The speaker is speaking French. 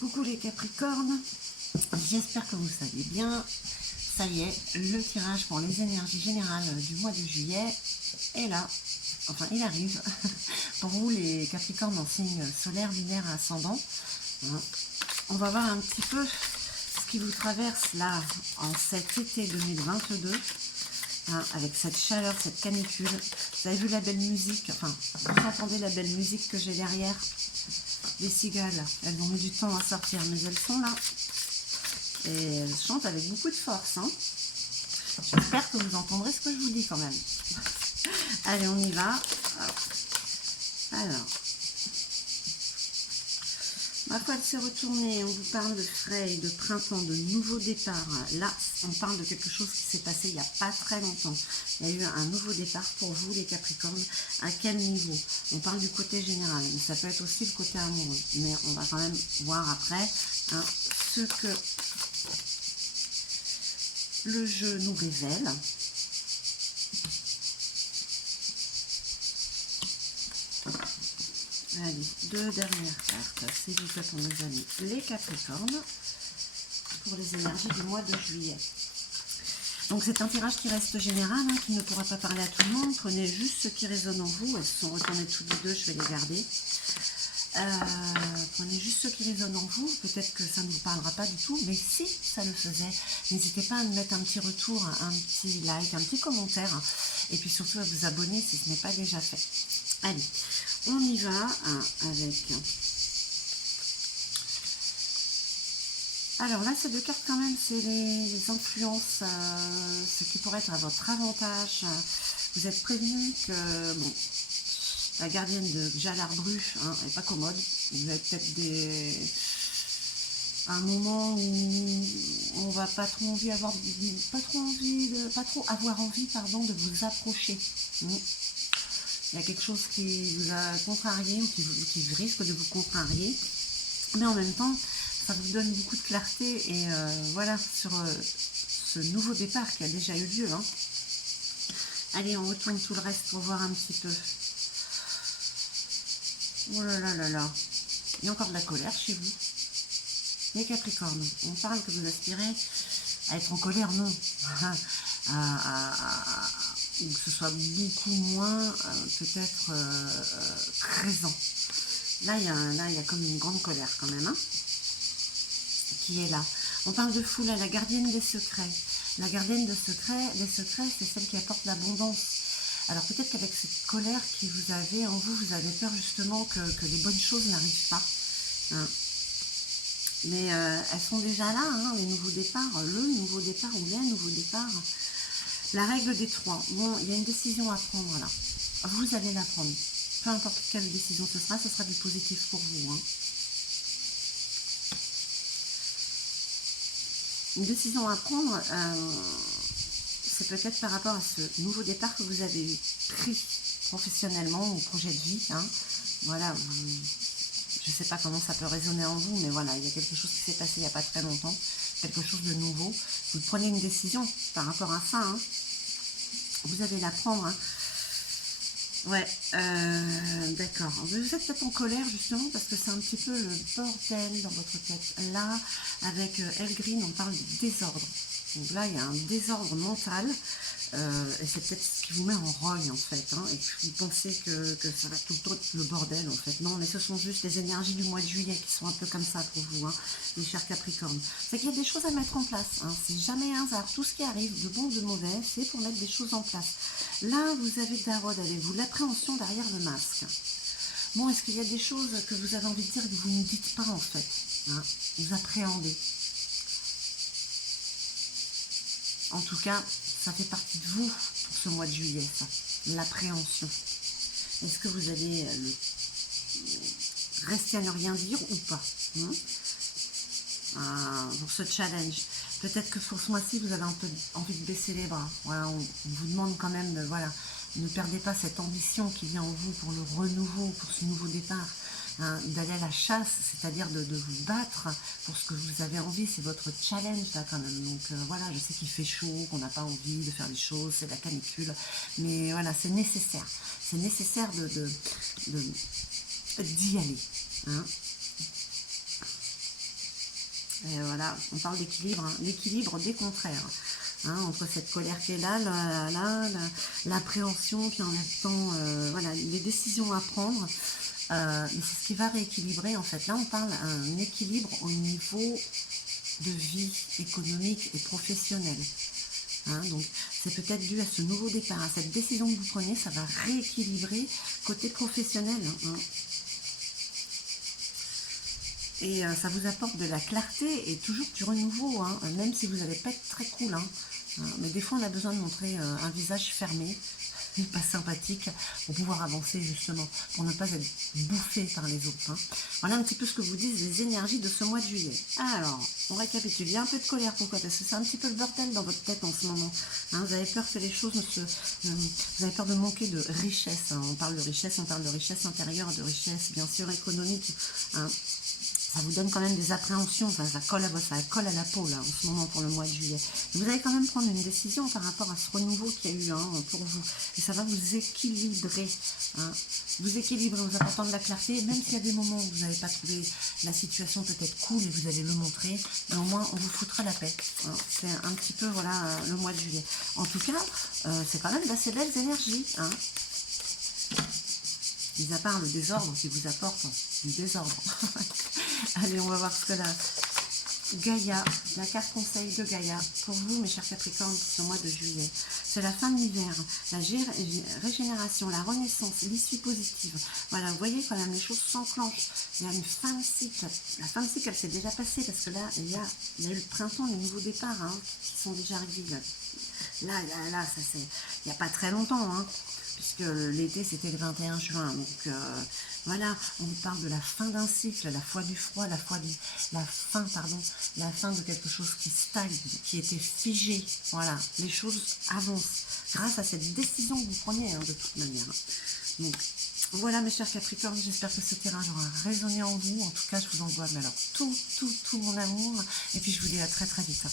Coucou les Capricornes, j'espère que vous allez bien. Ça y est, le tirage pour les énergies générales du mois de juillet est là. Enfin, il arrive. Pour vous les Capricornes en signe solaire, lunaire, ascendant. On va voir un petit peu ce qui vous traverse là en cet été 2022. Avec cette chaleur, cette canicule. Vous avez vu la belle musique, enfin, vous entendez la belle musique que j'ai derrière. Les cigales, elles ont mis du temps à sortir, mais elles sont là. Et elles chantent avec beaucoup de force. J'espère que vous entendrez ce que je vous dis quand même. Allez, on y va. Alors, ma foi, elle s'est retournée. On vous parle de frais, de printemps, de nouveaux départs. Là, on parle de quelque chose qui s'est passé il n'y a pas très longtemps. Il y a eu un nouveau départ pour vous, les Capricornes. À quel niveau? On parle du côté général, mais ça peut être aussi le côté amoureux. Mais on va quand même voir après ce que le jeu nous révèle. Allez, deux dernières cartes, s'il vous plaît, pour nos amis les Capricornes, pour les énergies du mois de juillet. Donc c'est un tirage qui reste général, qui ne pourra pas parler à tout le monde. Prenez juste ce qui résonne en vous. Elles se sont retournées toutes les deux, je vais les garder. Prenez juste ce qui résonne en vous. Peut-être que ça ne vous parlera pas du tout, mais si ça le faisait, n'hésitez pas à me mettre un petit retour, un petit like, un petit commentaire. Et puis surtout à vous abonner si ce n'est pas déjà fait. Allez, on y va avec... Alors là, ces deux cartes quand même, c'est les influences, ce qui pourrait être à votre avantage. Vous êtes prévenu que, bon, la gardienne de Jalarbru n'est pas commode. Vous avez peut-être un moment où on va pas trop avoir envie de vous approcher. Il y a quelque chose qui vous a contrarié ou qui risque de vous contrarier, mais en même temps, ça vous donne beaucoup de clarté et voilà sur ce nouveau départ qui a déjà eu lieu. Allez, on retourne tout le reste pour voir un petit peu. Oh là là là là. Il y a encore de la colère chez vous. Les Capricornes, on parle que vous aspirez à être en colère, non. Ou que ce soit beaucoup moins peut-être présent. Là, il y a comme une grande colère quand même. Qui est là. On parle de foule à la gardienne des secrets. La gardienne des secrets, c'est celle qui apporte l'abondance. Alors peut-être qu'avec cette colère que vous avez en vous, vous avez peur justement que les bonnes choses n'arrivent pas. Mais elles sont déjà là, les nouveaux départs, le nouveau départ ou les nouveaux départs. La règle des 3. Bon, il y a une décision à prendre là. Vous allez la prendre. Peu importe quelle décision ce sera du positif pour vous. Une décision à prendre, c'est peut-être par rapport à ce nouveau départ que vous avez pris professionnellement au projet de vie. Voilà, je ne sais pas comment ça peut résonner en vous, mais voilà, il y a quelque chose qui s'est passé il n'y a pas très longtemps, quelque chose de nouveau. Vous prenez une décision par rapport à ça. Vous allez la prendre. Ouais, d'accord. Vous êtes peut-être en colère justement parce que c'est un petit peu le bordel dans votre tête. Là, avec Elgreen, on parle de désordre. Donc là, il y a un désordre mental et c'est peut-être ce qui vous met en rogne en fait. Et puis vous pensez que ça va tout le temps être le bordel en fait. Non, mais ce sont juste les énergies du mois de juillet qui sont un peu comme ça pour vous, les chers Capricornes. C'est qu'il y a des choses à mettre en place. C'est jamais un hasard. Tout ce qui arrive, de bon ou de mauvais, c'est pour mettre des choses en place. Là, vous avez Darod avec vous, l'appréhension derrière le masque. Bon, est-ce qu'il y a des choses que vous avez envie de dire que vous ne dites pas en fait? Vous appréhendez. En tout cas, ça fait partie de vous pour ce mois de juillet, ça. L'appréhension. Est-ce que vous allez rester à ne rien dire ou pas pour ce challenge? Peut-être que pour ce mois-ci, vous avez un peu envie de baisser les bras. Voilà, on vous demande quand même de, voilà, ne perdez pas cette ambition qui vient en vous pour le renouveau, pour ce nouveau départ, d'aller à la chasse, c'est-à-dire de vous battre pour ce que vous avez envie. C'est votre challenge là quand même. Donc voilà, je sais qu'il fait chaud, qu'on n'a pas envie de faire les choses, c'est la canicule, mais voilà, c'est nécessaire. C'est nécessaire d'y aller. Et voilà, on parle d'équilibre, hein, l'équilibre des contraires. Hein, entre cette colère qui est là, l'appréhension, puis en même temps, voilà, les décisions à prendre. Mais c'est ce qui va rééquilibrer en fait. Là, on parle d'un équilibre au niveau de vie économique et professionnelle. Hein, donc, c'est peut-être dû à ce nouveau départ, à cette décision que vous prenez, ça va rééquilibrer côté professionnel. Hein. Et ça vous apporte de la clarté et toujours du renouveau, hein, même si vous n'allez pas être très cool. Hein. Mais des fois, on a besoin de montrer un visage fermé, pas sympathique, pour pouvoir avancer justement, pour ne pas être bouffé par les autres. Hein. Voilà un petit peu ce que vous disent les énergies de ce mois de juillet. Alors, on récapitule. Il y a un peu de colère, pourquoi? Parce que c'est un petit peu le bordel dans votre tête en ce moment. Hein, vous avez peur que les choses ne se... vous avez peur de manquer de richesse. Hein. On parle de richesse intérieure, de richesse bien sûr économique. Hein. Ça vous donne quand même des appréhensions, enfin, ça colle à la peau là en ce moment pour le mois de juillet. Vous allez quand même prendre une décision par rapport à ce renouveau qu'il y a eu pour vous. Et ça va vous équilibrer. Hein. Vous équilibrer en vous apportant de la clarté, même s'il y a des moments où vous n'avez pas trouvé la situation peut-être cool et vous allez le montrer, mais au moins on vous foutra la paix. Hein. C'est un petit peu voilà le mois de juillet. En tout cas, c'est quand même d'assez belles énergies. Hein. Mis à part le désordre qui vous apporte du désordre. Allez, on va voir ce que la Gaïa, la carte conseil de Gaïa, pour vous, mes chers Capricornes, ce mois de juillet. C'est la fin de l'hiver, la régénération, la renaissance, l'issue positive. Voilà, vous voyez quand même, les choses s'enclenchent. Il y a une fin de cycle. La fin de cycle, elle s'est déjà passée, parce que là, il y a eu le printemps, les nouveaux départs, hein, qui sont déjà arrivés. Là, ça c'est... Il n'y a pas très longtemps, hein, puisque l'été, c'était le 21 juin, donc... voilà, on vous parle de la fin d'un cycle, la foi du froid, la fin de quelque chose qui stagne, qui était figé. Voilà, les choses avancent grâce à cette décision que vous prenez de toute manière. Donc, voilà mes chers Capricornes, j'espère que ce tirage aura résonné en vous. En tout cas, je vous envoie tout mon amour. Et puis, je vous dis à très très vite.